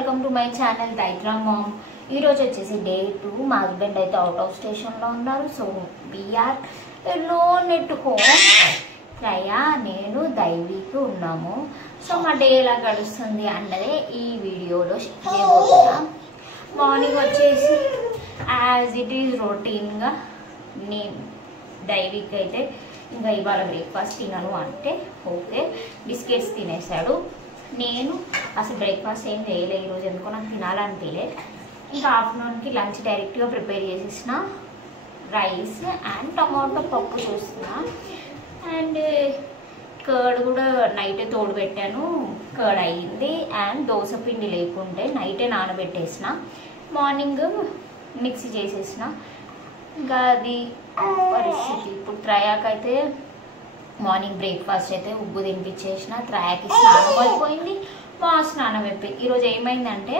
Welcome to my channel దైత్రా mom. ఈరోజు వచ్చేసి డే 2. మా హస్బెండ్ అయితే అవుట్ ఆఫ్ స్టేషన్లో ఉన్నారు. So we're alone at home. Shraya, నేను, దైవికి ఉన్నాము. సో మా డే ఎలా గడుస్తుంది అన్నదే ఈ వీడియోలో చేయబోతున్నా. మార్నింగ్ వచ్చేసి యాజ్ ఇట్ ఈజ్ రొటీన్గా నేను దైవికి అయితే ఇంకా ఇవాళ బ్రేక్ఫాస్ట్ తినను అంటే ఓకే, బిస్కెట్స్ తినేసాడు. నేను అసలు బ్రేక్ఫాస్ట్ ఏం చేయలే ఈరోజు, ఎందుకో నాకు తినాలనిపించలే. ఇంకా ఆఫ్టర్నూన్కి లంచ్ డైరెక్ట్గా ప్రిపేర్ చేసేసిన. రైస్ అండ్ టమాటో పప్పు చూస్తున్నా. అండ్ కర్డ్ కూడా నైటే తోడు పెట్టాను, కర్డ్ అయ్యింది. అండ్ దోశ పిండి లేకుంటే నైటే నానబెట్టేసిన, మార్నింగ్ మిక్సీ చేసేసిన. ఇంకా అది పరిస్థితి. ఇప్పుడు త్రయాకైతే మార్నింగ్ బ్రేక్ఫాస్ట్ అయితే ఉగ్గు తినిపించేసిన. త్రయాకి స్నానం అయిపోయింది, మా స్నానం అయిపోయింది. ఈరోజు ఏమైందంటే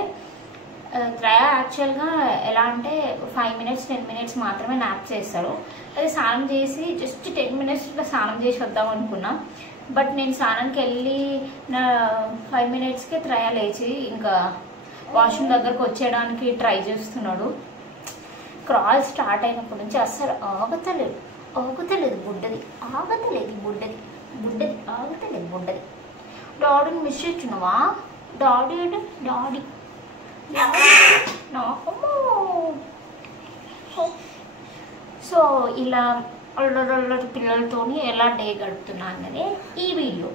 త్రయా యాక్చువల్గా ఎలా అంటే 5 minutes 10 minutes మాత్రమే నాప్ చేస్తాడు. అది స్నానం చేసి జస్ట్ 10 minutes ఇట్లా స్నానం చేసి వద్దాం అనుకున్నా. బట్ నేను స్నానానికి వెళ్ళి నా 5 minutesకే త్రయా లేచి ఇంకా వాష్రూమ్ దగ్గరకు వచ్చేయడానికి ట్రై చేస్తున్నాడు. క్రాల్ స్టార్ట్ అయినప్పటి నుంచి అస్సలు ఆగుతలేదు బుడ్డది, ఆగుతలేదు బుడ్డది. డాడీని మిస్ చేస్తున్నావా? డాడీ అంటే డాడీ నాకమ్మో. సో ఇలా అల్లరి పిల్లలతో ఎలా డే గడుపుతున్నా అన్నదే ఈ వీడియో.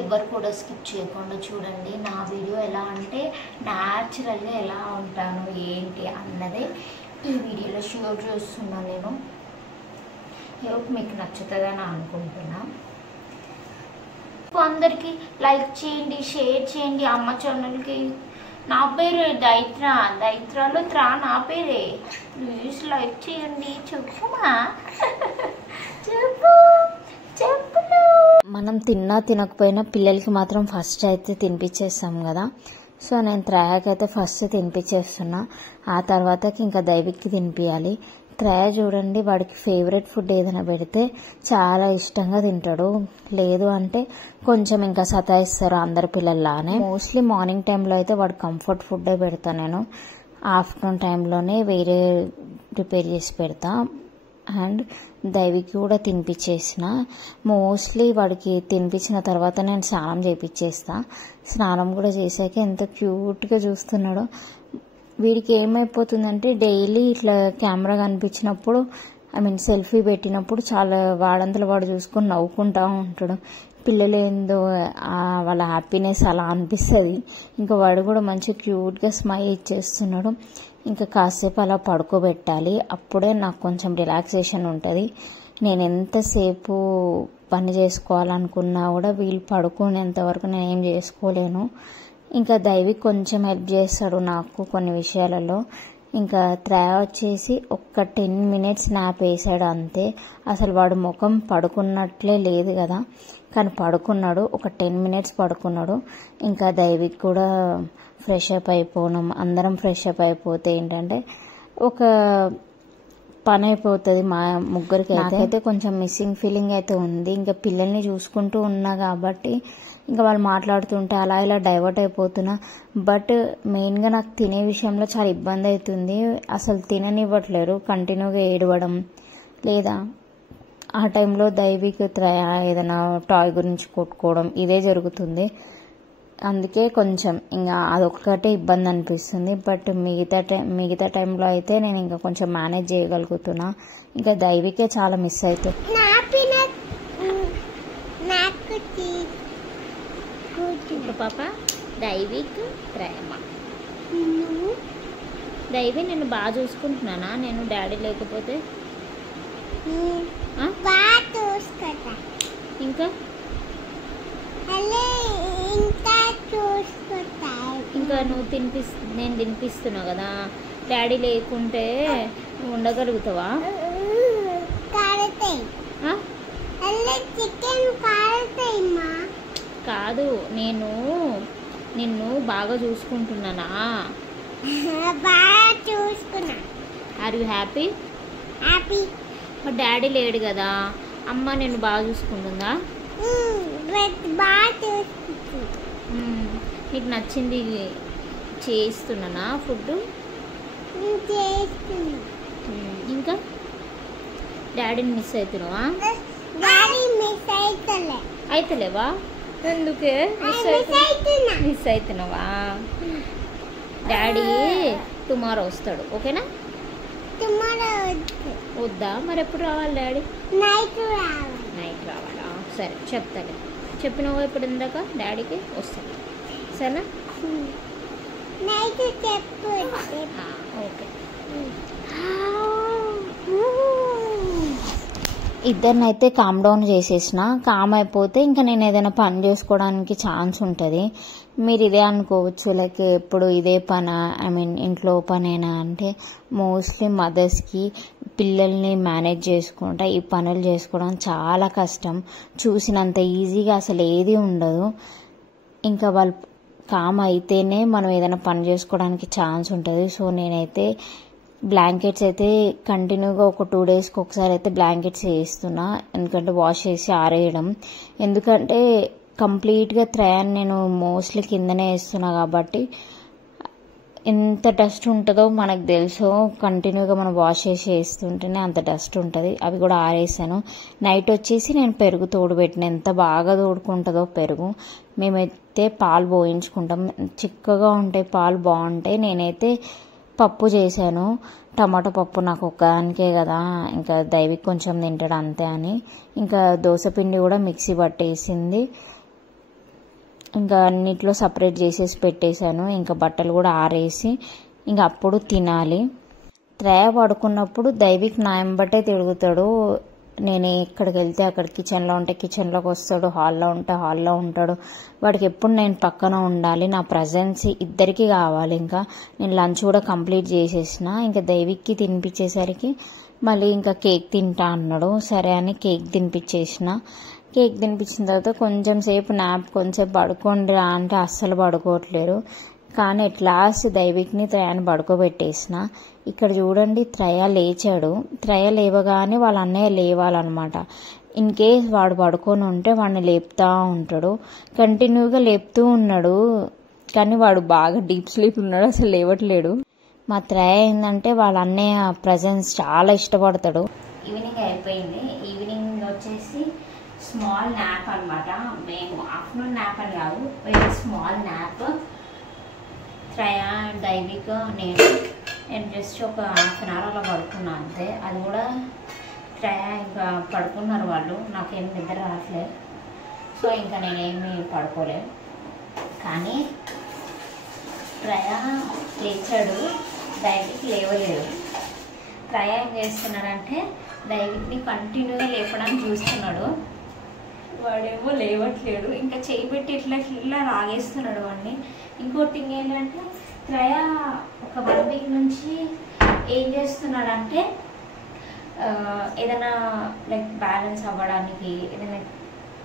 ఎవరు కూడా స్కిప్ చేయకుండా చూడండి. నా వీడియో ఎలా అంటే న్యాచురల్గా ఎలా ఉంటాను ఏంటి అన్నదే ఈ వీడియోలో షేర్ చేస్తున్నాను నేను. హోప్ మీకు నచ్చుతుందని అనుకుంటున్నా. అందరికీ లైక్ చేయండి, షేర్ చేయండి. అమ్మ ఛానల్కి నా పేరే దైత్రాలో నా పేరే. ప్లీజ్ లైక్ చేయండి. చెప్పుమా చెప్పు. మనం తిన్నా తినకపోయినా పిల్లలకి మాత్రం ఫస్ట్ అయితే తినిపించేస్తాం కదా. సో నేను త్రయాకి అయితే ఫస్ట్ తినిపించేస్తున్నా, ఆ తర్వాతకి ఇంకా దైవికి తినిపించాలి. త్రయ చూడండి, వాడికి ఫేవరెట్ ఫుడ్ ఏదైనా పెడితే చాలా ఇష్టంగా తింటాడు, లేదు అంటే కొంచెం ఇంకా సతాయిస్తారు అందరి పిల్లల్లానే. మోస్ట్లీ మార్నింగ్ టైంలో అయితే వాడు కంఫర్ట్ ఫుడ్డే పెడతా నేను. ఆఫ్టర్నూన్ టైంలోనే వేరే ప్రిపేర్ చేసి పెడతా. అండ్ దైవికి కూడా తినిపించేసిన. మోస్ట్లీ వాడికి తినిపించిన తర్వాత నేను స్నానం చేయించేస్తా. స్నానం కూడా చేశాక ఎంత క్యూట్గా చూస్తున్నాడో. వీడికి ఏమైపోతుందంటే డైలీ ఇట్లా కెమెరా కనిపించినప్పుడు సెల్ఫీ పెట్టినప్పుడు చాలా వాడంతలో వాడు చూసుకొని నవ్వుకుంటా ఉంటాడు. పిల్లలు ఏందో వాళ్ళ హ్యాపీనెస్ అలా అనిపిస్తుంది. ఇంకా వాడు కూడా మంచిగా క్యూట్గా స్మైల్ ఇచ్చేస్తున్నాడు. ఇంకా కాసేపు అలా పడుకోబెట్టాలి, అప్పుడే నాకు కొంచెం రిలాక్సేషన్ ఉంటుంది. నేను ఎంతసేపు పని చేసుకోవాలనుకున్నా కూడా వీళ్ళు పడుకునేంత వరకు నేను ఏం చేసుకోలేను. ఇంకా దైవి కొంచెం హెల్ప్ చేస్తాడు నాకు కొన్ని విషయాలలో. ఇంకా త్రయ వచ్చేసి ఒక్క 10 minutes నాప్ వేసాడు అంతే. అసలు వాడు ముఖం పడుకున్నట్లే లేదు కదా, కానీ పడుకున్నాడు. ఒక 10 minutes పడుకున్నాడు. ఇంకా దైవికి కూడా ఫ్రెష్ అప్ అయిపోవడం, అందరం ఫ్రెష్ అప్ అయిపోతే ఏంటంటే ఒక పని అయిపోతుంది మా ముగ్గురికి. నాకైతే కొంచెం మిస్సింగ్ ఫీలింగ్ అయితే ఉంది. ఇంకా పిల్లల్ని చూసుకుంటూ ఉన్నా కాబట్టి ఇంకా వాళ్ళు మాట్లాడుతుంటే అలా ఇలా డైవర్ట్ అయిపోతున్నా. బట్ మెయిన్గా నాకు తినే విషయంలో చాలా ఇబ్బంది అవుతుంది. అసలు తిననివ్వట్లేరు, కంటిన్యూగా ఏడవడం, లేదా ఆ టైంలో దైవికి ఏదైనా టాయ్ గురించి కొట్టుకోవడం ఇదే జరుగుతుంది. అందుకే కొంచెం ఇంకా అదొక్కటే ఇబ్బంది అనిపిస్తుంది. బట్ మిగతా టైంలో అయితే నేను ఇంకా కొంచెం మేనేజ్ చేయగలుగుతున్నా. ఇంకా దైవికే చాలా మిస్ అవుతుంది. పాప దైవిక్ త్రయమ్మ, దైవి నిన్ను బాగా చూసుకుంటున్నానా నేను డాడీ లేకపోతే? ఇంకా ఇంకా నువ్వు నేను తినిపిస్తున్నావు కదా, డాడీ లేకుంటే ఉండగలుగుతావా? కాదు, నేను నిన్ను బాగా చూసుకుంటున్నానా? Are you happy? మా డాడీ లేడు కదా, అమ్మ నిన్ను బాగా చూసుకుంటుందా? నీకు నచ్చింది చేస్తున్నానా ఫుడ్? ఇంకా డాడీని మిస్ అవుతున్నావా? అయితలేవా? ఎందుకే మిస్ అవుతున్నావా? డాడీ టుమారో వస్తాడు, ఓకేనా? వద్దా? మరి ఎప్పుడు రావాలి డాడీ? నైట్ రావాలా? సరే చెప్తాను. చెప్పినావా ఇప్పుడు ఇందాక డాడీకి వస్తాను, సరేనా? ఓకే. ఇద్దరినైతే కామ్ డౌన్ చేసేసిన. కామ్ అయిపోతే ఇంకా నేను ఏదైనా పని చేసుకోవడానికి ఛాన్స్ ఉంటుంది. మీరు ఇదే అనుకోవచ్చు, లైక్ ఎప్పుడు ఇదే పని, ఐ మీన్ ఇంట్లో పనేనా అంటే, మోస్ట్లీ మదర్స్కి పిల్లల్ని మేనేజ్ చేసుకుంటా ఈ పనులు చేసుకోవడం చాలా కష్టం. చూసినంత ఈజీగా అసలు ఏది ఉండదు. ఇంకా వాళ్ళు కామ్ అయితేనే మనం ఏదైనా పని చేసుకోవడానికి ఛాన్స్ ఉంటుంది. సో నేనైతే బ్లాంకెట్స్ అయితే కంటిన్యూగా ఒక 2 డేస్కి ఒకసారి అయితే బ్లాంకెట్స్ వేస్తున్నా, ఎందుకంటే వాష్ చేసి ఆరేయడం. ఎందుకంటే కంప్లీట్గా త్రయాన్ని నేను మోస్ట్లీ కిందనే వేస్తున్నా కాబట్టి ఎంత డస్ట్ ఉంటుందో మనకు తెలుసు. కంటిన్యూగా మనం వాష్ చేసి వేస్తుంటేనే అంత డస్ట్ ఉంటుంది. అవి కూడా ఆరేసాను. నైట్ వచ్చేసి నేను పెరుగు తోడుపెట్టిన. ఎంత బాగా తోడుకుంటుందో పెరుగు. మేమైతే పాలు పోయించుకుంటాం, చిక్కగా ఉంటాయి పాలు, బాగుంటాయి. నేనైతే పప్పు చేశాను, టమాటా పప్పు. నాకు ఒక్కదానికే కదా, ఇంకా దైవిక్ కొంచెం తింటాడు అంతే అని. ఇంకా దోసపిండి కూడా మిక్సీ పట్టేసింది, ఇంకా అన్నిట్లో సపరేట్ చేసేసి పెట్టేశాను. ఇంకా బట్టలు కూడా ఆరేసి ఇంకా అప్పుడు తినాలి. త్రయ పడుకున్నప్పుడు దైవిక్ నా వెంబటే తిరుగుతాడు. నేను ఎక్కడికి వెళ్తే అక్కడ కిచెన్లో ఉంటే కిచెన్లోకి వస్తాడు, హాల్లో ఉంటే హాల్లో ఉంటాడు. వాడికి ఎప్పుడు నేను పక్కన ఉండాలి, నా ప్రజెన్స్ ఇద్దరికి కావాలి. ఇంకా నేను లంచ్ కూడా కంప్లీట్ చేసేసిన. ఇంకా దైవిక్కి తినిపించేసరికి మళ్ళీ ఇంకా కేక్ తింటా అన్నాడు. సరే అని కేక్ తినిపించేసిన. కేక్ తినిపించిన తర్వాత కొంచెం సేపు నాప్, కొంచెంసేపు పడుకోండి రా అంటే అస్సలు పడుకోవట్లేరు. కానీ ఎట్ లాస్ట్ దైవిక్ని త్రయాన్ని పడుకోబెట్టేసిన. ఇక్కడ చూడండి, త్రయ లేచాడు. త్రయ లేవగానే వాళ్ళ అన్నయ్య లేవాలన్నమాట. ఇన్ కేస్ వాడు పడుకొని ఉంటే వాడిని లేపుతా ఉంటాడు, కంటిన్యూగా లేపుతూ ఉన్నాడు. కానీ వాడు బాగా డీప్ స్లీప్ ఉన్నాడు, అసలు లేవట్లేడు. మా త్రయ ఏంటంటే వాళ్ళ అన్నయ్య ప్రజెన్స్ చాలా ఇష్టపడతాడు. ఈవినింగ్ అయిపోయింది. ఈవినింగ్ వచ్చేసి స్మాల్ న్యాప్ అనమాట. మేము ఆఫ్టర్నూన్ న్యాప్ అని కాదు, వెరీ స్మాల్ న్యాప్. త్రయ, దైవిక్, నేను జస్ట్ ఒక ½ అన్ అవర్ అలా పడుకున్నా అంతే. అది కూడా త్రయ ఇంకా పడుకున్నారు వాళ్ళు, నాకేం నిద్ర రావట్లేదు. సో ఇంకా నేనేమి పడుకోలేదు. కానీ త్రయ లేచాడు, దైవిక్ లేవలేదు. త్రయ ఏం చేస్తున్నాడంటే దైవిక్ని కంటిన్యూగా లేపడానికి చూస్తున్నాడు. వాడేమో లేవట్లేడు, ఇంకా చేయి పెట్టి ఇట్లా ఇట్లా లాగేస్తున్నాడు వాడిని. ఇంకోటి ఏంటంటే త్రయ ఒక 1 వీక్ నుంచి ఏం చేస్తున్నాడంటే ఏదైనా లైక్ బ్యాలెన్స్ అవ్వడానికి, ఏదైనా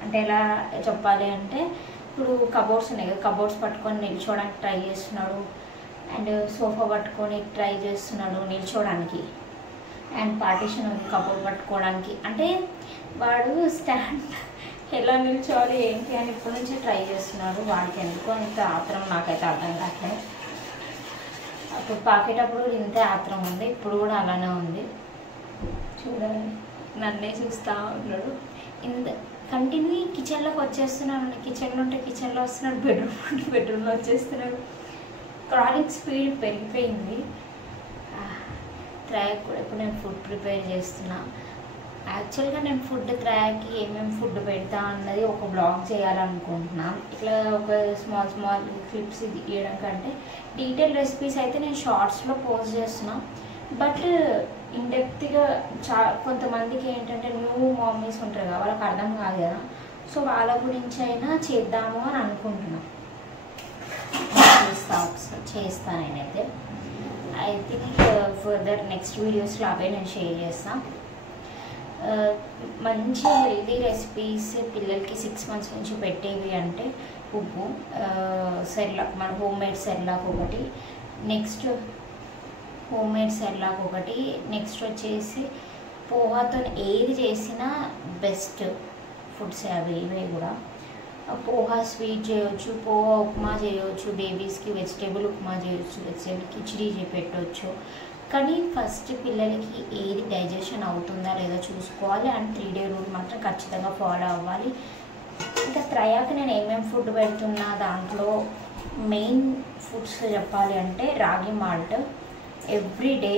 అంటే ఎలా చెప్పాలి అంటే, ఇప్పుడు కబోర్డ్స్ ఉన్నాయి కదా, కబోర్డ్స్ పట్టుకొని నిల్చోడానికి ట్రై చేస్తున్నాడు. అండ్ సోఫా పట్టుకొని ట్రై చేస్తున్నాడు నిల్చోడానికి. అండ్ పార్టీషన్ ఉంది కబోర్డ్ పట్టుకోవడానికి. అంటే వాడు స్టాండ్ ఎలా నిల్చోవాలి ఏంటి అని ఇప్పటి నుంచి ట్రై చేస్తున్నాడు. వాడికి ఎందుకో ఇంత ఆత్రం నాకైతే అర్థం కావట్లేదు. అప్పుడు పాకేటప్పుడు ఇంతే ఆత్రం ఉంది, ఇప్పుడు కూడా అలానే ఉంది. చూడాలి, నన్నే చూస్తూ ఉన్నాడు. ఇంత కంటిన్యూ కిచెన్లోకి వచ్చేస్తున్నాడు. కిచెన్లో ఉంటే కిచెన్లో వస్తున్నాడు, బెడ్రూమ్ ఉంటే బెడ్రూమ్లో వచ్చేస్తున్నాడు. క్రాలింగ్ స్పీడ్ పెరిగిపోయింది. త్రయాకి కూడా ఇప్పుడు నేను ఫుడ్ ప్రిపేర్ చేస్తున్నా. యాక్చువల్గా నేను ఫుడ్ త్రయాకి ఏమేమి ఫుడ్ పెడతా అన్నది ఒక బ్లాగ్ చేయాలనుకుంటున్నాను. ఇట్లా ఒక స్మాల్ క్లిప్స్ ఇది ఇవ్వడం కంటే డీటెయిల్ రెసిపీస్ అయితే నేను షార్ట్స్లో పోస్ట్ చేస్తున్నా. బట్ ఇన్డెప్త్గా కొంతమందికి ఏంటంటే న్యూ మమ్మీస్ ఉంటారు కదా, వాళ్ళకి అర్థం కాదు కదా. సో వాళ్ళ గురించి అయినా చేద్దాము అని అనుకుంటున్నాను. చేస్తా నేనైతే. ఐ థింక్ ఫర్దర్ నెక్స్ట్ వీడియోస్లో అవే నేను షేర్ చేస్తాను. మంచి హెల్దీ రెసిపీస్ పిల్లలకి 6 months నుంచి పెట్టేవి అంటే ఉప్పు, సెర్లాక్, మన హోమ్ మేడ్ సెర్లాక్ ఒకటి, నెక్స్ట్ హోమ్ మేడ్ సెర్లాక్ ఒకటి, నెక్స్ట్ వచ్చేసి పోహాతో ఏది చేసినా బెస్ట్ ఫుడ్స్ అవి ఇవే కూడా. పోహా స్వీట్ చేయొచ్చు, పోహా ఉప్మా చేయొచ్చు, బేబీస్కి వెజిటేబుల్ ఉప్మా చేయొచ్చు, వెజిటేబుల్ కిచిడీ పెట్టవచ్చు. కానీ ఫస్ట్ పిల్లలకి ఏది డైజెషన్ అవుతుందా లేదా చూసుకోవాలి. అండ్ 3 day రూల్ మాత్రం ఖచ్చితంగా ఫాలో అవ్వాలి. ఇంకా త్రయాకి నేను ఏమేమి ఫుడ్ పెడుతున్నా దాంట్లో మెయిన్ ఫుడ్స్ చెప్పాలి అంటే రాగి మాల్ట్ ఎవ్రీడే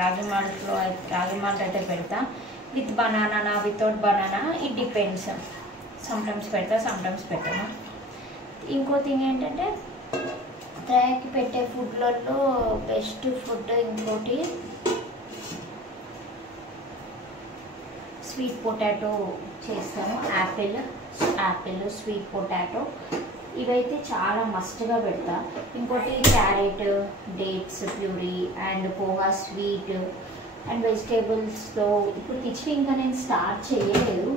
రాగి మాల్ట్ అయితే పెడతా. With banana without banana it depends. Sometimes పెడతా, సమ్టైమ్స్ పెట్టను. ఇంకో థింగ్ ఏంటంటే త్రయాకి పెట్టే ఫుడ్లలో బెస్ట్ ఫుడ్ ఇంకోటి స్వీట్ పొటాటో చేస్తాను. యాపిల్ స్వీట్ పొటాటో ఇవైతే చాలా మస్ట్గా పెడతా. ఇంకోటి carrot, dates puree and poha sweet and వెజిటేబుల్స్తో. ఇప్పుడు కిచెన్ ఇంకా నేను స్టార్ట్ చేయలేదు.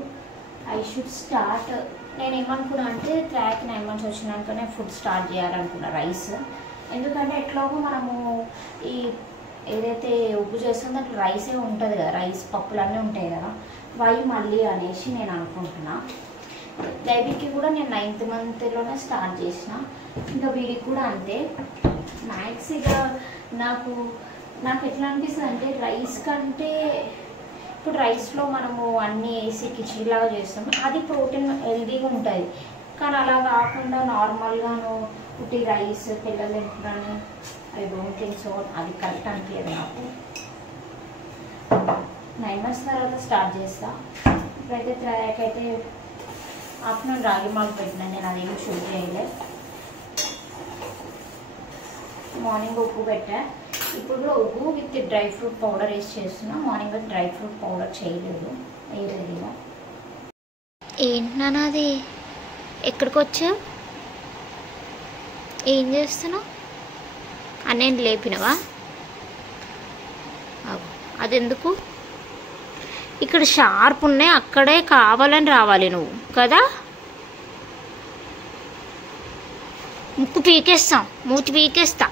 I should start. నేను ఏమనుకున్నా అంటే ట్రాక్ 9 months వచ్చినాకనే ఫుడ్ స్టార్ట్ చేయాలనుకున్నా రైస్. ఎందుకంటే ఎట్లాగో మనము ఈ ఏదైతే ఉప్పు చేస్తుందో దాంట్లో రైసే ఉంటుంది కదా, రైస్ పప్పులన్నీ ఉంటాయి కదా, వై మళ్ళీ అనేసి నేను అనుకుంటున్నా. బేబీకి కూడా నేను 9th monthలోనే స్టార్ట్ చేసిన. ఇంకా వీడికి కూడా అంతే. మ్యాక్స్ ఇక నాకు ఎట్లా అనిపిస్తుంది అంటే రైస్ కంటే ఇప్పుడు రైస్లో మనము అన్నీ వేసి కిచిడీలాగా చేస్తాము, అది ప్రోటీన్ హెల్దీగా ఉంటుంది. కానీ అలా కాకుండా నార్మల్గాను పుట్టి రైస్ పిల్లలు తింటున్నాను, ఐ డోంట్ థింక్ సో. అది కరెక్ట్ అనిపించదు నాకు. 9 months తర్వాత స్టార్ట్ చేస్తా. ఇప్పుడైతే త్రయాకైతే ఆఫ్టర్నూన్ రాగి మాల్ట్ పెట్టినా, నేను అదేమి షూట్ చేయలే. మార్నింగ్ ఉప్పు పెట్టా. ఇప్పుడు కూడా ఉప్పు విత్ డ్రై ఫ్రూట్ పౌడర్ వేసి చేస్తున్నా. మార్నింగ్ డ్రై ఫ్రూట్ పౌడర్ చేయలేదు, వేయలేదు. ఏంటన్నా అది? ఎక్కడికి వచ్చావు? ఏం చేస్తున్నావు? అన్నేం లేపినవా? అదెందుకు? ఇక్కడ షార్ప్ ఉన్నాయి, అక్కడే కావాలని రావాలి నువ్వు కదా. ముక్కు పీకేస్తాం, మూతి పీకేస్తా.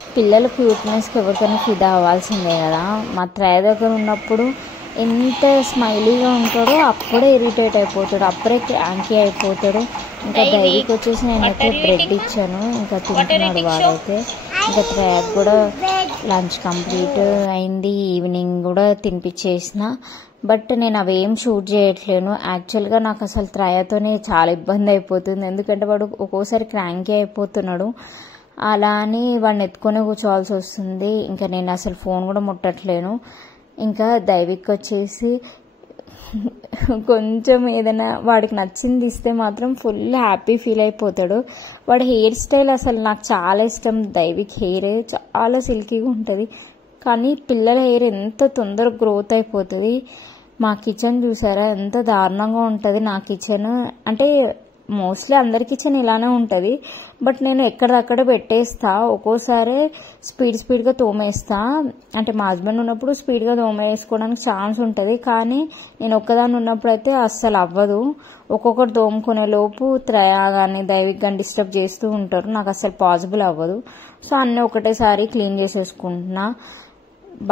పిల్లల క్యూట్నెస్కి ఎవరికైనా ఫిదా అవ్వాల్సిందే కదా. మా త్రయ దగ్గర ఉన్నప్పుడు ఎంత స్మైలీగా ఉంటాడో అప్పుడే ఇరిటేట్ అయిపోతాడు, అప్పుడే క్రాంకీ అయిపోతాడు. ఇంకా డైరీకి వచ్చేసి నేనైతే బ్రెడ్ ఇచ్చాను, ఇంకా తింటున్నాడు వాడైతే. ఇంకా త్రయాకి కూడా లంచ్ కంప్లీట్ అయింది, ఈవినింగ్ కూడా తినిపించేసిన. బట్ నేను అవేం షూట్ చేయట్లేను. యాక్చువల్గా నాకు అసలు త్రయతోనే చాలా ఇబ్బంది అయిపోతుంది, ఎందుకంటే వాడు ఒక్కోసారి క్రాంకీ అయిపోతున్నాడు. అలా అని వాడిని ఎత్తుకొని కూర్చోవాల్సి వస్తుంది. ఇంకా నేను అసలు ఫోన్ కూడా ముట్టట్లేను. ఇంకా దైవిక్ వచ్చేసి కొంచెం ఏదైనా వాడికి నచ్చింది ఇస్తే మాత్రం ఫుల్ హ్యాపీ ఫీల్ అయిపోతాడు. వాడి హెయిర్ స్టైల్ అసలు నాకు చాలా ఇష్టం. దైవిక్ హెయిర్ చాలా సిల్కీగా ఉంటుంది, కానీ పిల్లల హెయిర్ ఎంత తొందరగా గ్రోత్ అయిపోతుంది. మా కిచెన్ చూసారా ఎంత దారుణంగా ఉంటుంది. నా కిచెన్ అంటే మోస్ట్లీ అందరి కిచెన్ ఇలానే ఉంటుంది, బట్ నేను ఎక్కడక్కడ పెట్టేస్తా. ఒక్కోసారి స్పీడ్గా తోమేస్తా. అంటే మా హస్బెండ్ ఉన్నప్పుడు స్పీడ్గా తోమేసుకోవడానికి ఛాన్స్ ఉంటుంది, కానీ నేను ఒక్కదాన్ని ఉన్నప్పుడు అయితే అస్సలు అవ్వదు. ఒక్కొక్కటి తోముకునే లోపు త్రయా కానీ దైవిక్ కానీ డిస్టర్బ్ చేస్తూ ఉంటారు, నాకు అస్సలు పాసిబుల్ అవ్వదు. సో అన్నీ ఒకటేసారి క్లీన్ చేసేసుకుంటున్నా.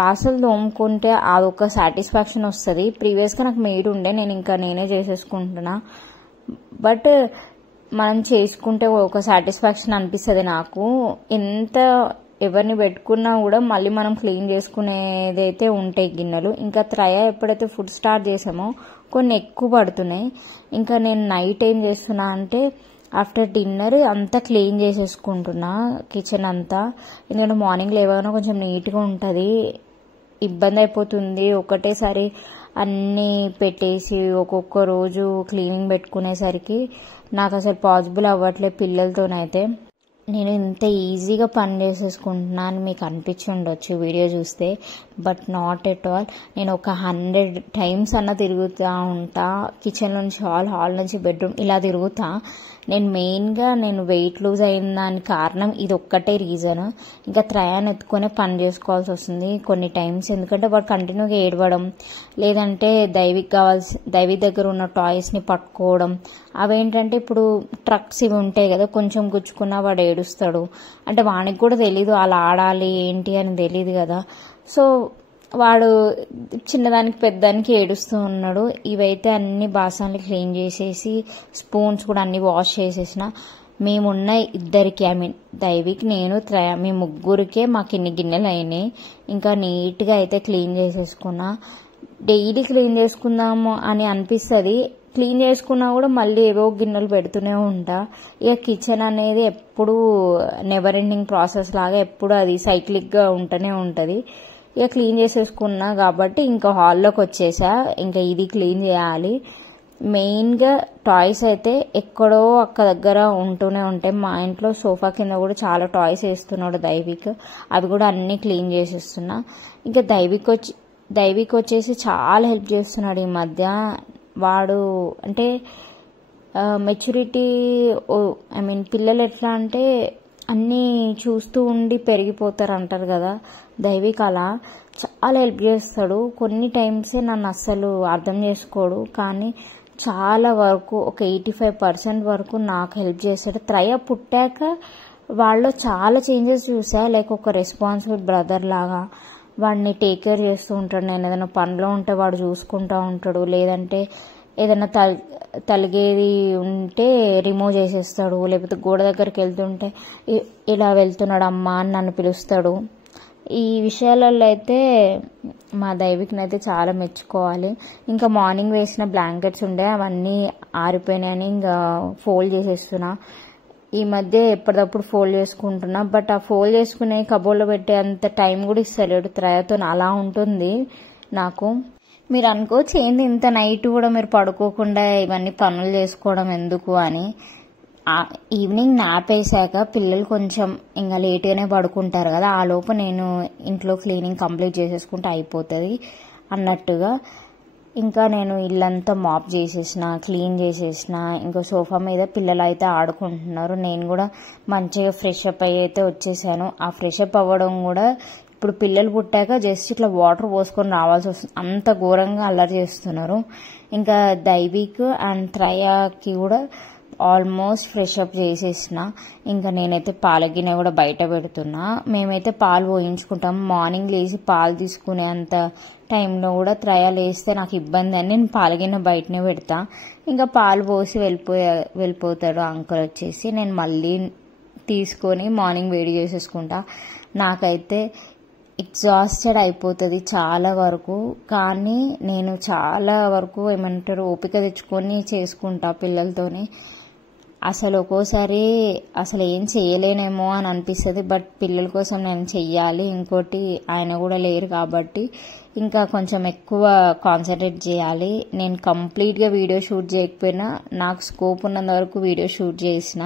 బాసలు తోముకుంటే అదొక సాటిస్ఫాక్షన్ వస్తుంది. ప్రీవియస్గా నాకు మెయిడ్ ఉండే, నేను ఇంకా నేనే చేసేసుకుంటున్నా. బట్ మనం చేసుకుంటే ఒక సాటిస్ఫాక్షన్ అనిపిస్తుంది నాకు. ఎంత ఎవరిని పెట్టుకున్నా కూడా మళ్ళీ మనం క్లీన్ చేసుకునేదైతే ఉంటాయి గిన్నెలు. ఇంకా త్రయ ఎప్పుడైతే ఫుడ్ స్టార్ట్ చేసామో కొన్ని ఎక్కువ పడుతున్నాయి. ఇంకా నేను నైట్ ఏం చేస్తున్నా అంటే ఆఫ్టర్ డిన్నర్ అంతా క్లీన్ చేసేసుకుంటున్నా కిచెన్ అంతా. ఎందుకంటే మార్నింగ్ లేవగానే కొంచెం నీట్గా ఉంటుంది, ఇబ్బంది అయిపోతుంది ఒకటేసారి అన్నీ పెట్టేసి ఒక్కొక్క రోజు క్లీనింగ్ పెట్టుకునేసరికి నాకు అసలు పాసిబుల్ అవ్వట్లేదు పిల్లలతోనైతే. నేను ఇంత ఈజీగా పని చేసేసుకుంటున్నాను మీకు అనిపించి ఉండొచ్చు వీడియో చూస్తే, బట్ నాట్ ఎట్ ఆల్. నేను ఒక 100 times అన్న తిరుగుతూ ఉంటా. కిచెన్ నుంచి హాల్ నుంచి బెడ్రూమ్ ఇలా తిరుగుతా. నేను మెయిన్గా వెయిట్ లూజ్ అయిన దానికి కారణం ఇది ఒక్కటే రీజన్. ఇంకా త్రయాన్ని ఎత్తుకొని పని చేసుకోవాల్సి వస్తుంది కొన్ని టైమ్స్, ఎందుకంటే వాడు కంటిన్యూగా ఏడవడం, లేదంటే దైవిక్ దగ్గర ఉన్న టాయ్స్ని పట్టుకోవడం. అవేంటంటే ఇప్పుడు ట్రక్స్ ఇవి ఉంటాయి కదా, కొంచెం గుచ్చుకున్నా వాడు ఏడుస్తాడు. అంటే వానికి కూడా తెలీదు అలా ఆడాలి ఏంటి అని తెలీదు కదా. సో వాడు చిన్నదానికి పెద్దదానికి ఏడుస్తూ ఉన్నాడు. ఇవైతే అన్ని బాసనలు క్లీన్ చేసేసి స్పూన్స్ కూడా అన్ని వాష్ చేసేసిన. మేమున్న ఇద్దరికి దైవిక్ నేను మీ ముగ్గురికే మాకు ఇన్ని గిన్నెలు అయినాయి. ఇంకా నీట్గా అయితే క్లీన్ చేసేసుకున్నా. డైలీ క్లీన్ చేసుకుందాము అని అనిపిస్తుంది. క్లీన్ చేసుకున్నా కూడా మళ్ళీ ఏవో గిన్నెలు పెడుతూనే ఉంటా. ఇక కిచెన్ అనేది ఎప్పుడు నెవర్ ఎండింగ్ ప్రాసెస్ లాగా ఎప్పుడు అది సైక్లిక్గా ఉంటూనే ఉంటుంది. ఇక క్లీన్ చేసేసుకున్నా కాబట్టి ఇంకా హాల్లోకి వచ్చేసా. ఇంకా ఇది క్లీన్ చేయాలి. మెయిన్గా టాయ్స్ అయితే ఎక్కడో ఒక్క దగ్గర ఉంటూనే ఉంటాయి. మా ఇంట్లో సోఫా కింద కూడా చాలా టాయ్స్ వేస్తున్నాడు దైవిక్. అవి కూడా అన్ని క్లీన్ చేసేస్తున్నా. ఇంకా దైవిక్ వచ్చేసి చాలా హెల్ప్ చేస్తున్నాడు ఈ మధ్య. వాడు అంటే మెచ్యూరిటీ పిల్లలు ఎట్లా అంటే అన్నీ చూస్తూ ఉండి పెరిగిపోతారు అంటారు కదా, దైవిక్ అలా చాలా హెల్ప్ చేస్తాడు. కొన్ని టైమ్సే నన్ను అస్సలు అర్థం చేసుకోడు, కానీ చాలా వరకు ఒక 85% వరకు నాకు హెల్ప్ చేస్తాడు. త్రయ పుట్టాక వాళ్ళలో చాలా చేంజెస్ చూసా. లైక్ ఒక రెస్పాన్సిబుల్ బ్రదర్ లాగా వాడిని టేక్ కేర్ చేస్తూ ఉంటాడు. నేను ఏదైనా పనిలో ఉంటే వాడు చూసుకుంటూ ఉంటాడు. లేదంటే ఏదైనా తలిగేది ఉంటే రిమూవ్ చేసేస్తాడు. లేకపోతే గోడ దగ్గరికి వెళ్తుంటే ఇలా వెళ్తున్నాడు అమ్మా అని నన్ను పిలుస్తాడు. ఈ విషయాలలో అయితే మా దైవిక్ని అయితే చాలా మెచ్చుకోవాలి. ఇంకా మార్నింగ్ వేసిన బ్లాంకెట్స్ ఉండే అవన్నీ ఆరిపోయినాయని ఇంకా ఫోల్డ్ చేసేస్తున్నా. ఈ మధ్య ఎప్పటికప్పుడు ఫోల్డ్ చేసుకుంటున్నా. బట్ ఆ ఫోల్డ్ చేసుకునే కబోర్డ్లో పెట్టే అంత టైం కూడా ఇస్తలేడు త్రయతో. అలా ఉంటుంది నాకు. మీరు అనుకోవచ్చు ఏంది ఇంత నైట్ కూడా మీరు పడుకోకుండా ఇవన్నీ పనులు చేసుకోవడం ఎందుకు అని. ఈవినింగ్ నాప్ వేసాక పిల్లలు కొంచెం ఇంకా లేట్గానే పడుకుంటారు కదా, ఆ లోపు నేను ఇంట్లో క్లీనింగ్ కంప్లీట్ చేసేసుకుంటే అయిపోతుంది అన్నట్టుగా ఇంకా నేను ఇల్లంతా మాప్ చేసేసిన, క్లీన్ చేసేసిన. ఇంకా సోఫా మీద పిల్లలు అయితే ఆడుకుంటున్నారు. నేను కూడా మంచిగా ఫ్రెష్ అప్ అయ్యి అయితే వచ్చేసాను. ఆ ఫ్రెష్ అప్ అవ్వడం కూడా ఇప్పుడు పిల్లలు పుట్టాక జస్ట్ ఇట్లా వాటర్ పోసుకొని రావాల్సి వస్తుంది, అంత ఘోరంగా అల్లరి చేస్తున్నారు. ఇంకా దైవిక్ అండ్ త్రయాకి కూడా ఆల్మోస్ట్ ఫ్రెష్ అప్ చేసేసిన. ఇంకా నేనైతే పాల గిన్నె కూడా బయట పెడుతున్నా. మేమైతే పాలు పోయించుకుంటాం. మార్నింగ్ లేచి పాలు తీసుకునే అంత టైంలో కూడా త్రయ లేస్తే నాకు ఇబ్బంది అని నేను పాల గిన్నె బయటనే పెడతా. ఇంకా పాలు పోసి వెళ్ళిపోతాడు అంకుల్ వచ్చేసి. నేను మళ్ళీ తీసుకొని మార్నింగ్ వేడి చేసేసుకుంటా. నాకైతే ఎగ్జాస్టెడ్ అయిపోతుంది చాలా వరకు, కానీ నేను చాలా వరకు ఓపిక తెచ్చుకొని చేసుకుంటా పిల్లలతోని. అసలు ఒక్కోసారి అసలు ఏం చేయలేనేమో అని అనిపిస్తుంది, బట్ పిల్లల కోసం నేను చెయ్యాలి. ఇంకోటి ఆయన కూడా లేరు కాబట్టి ఇంకా కొంచెం ఎక్కువ కాన్సన్ట్రేట్ చేయాలి. నేను కంప్లీట్గా వీడియో షూట్ చేయకపోయినా నాకు స్కోప్ ఉన్నంత వరకు వీడియో షూట్ చేసిన.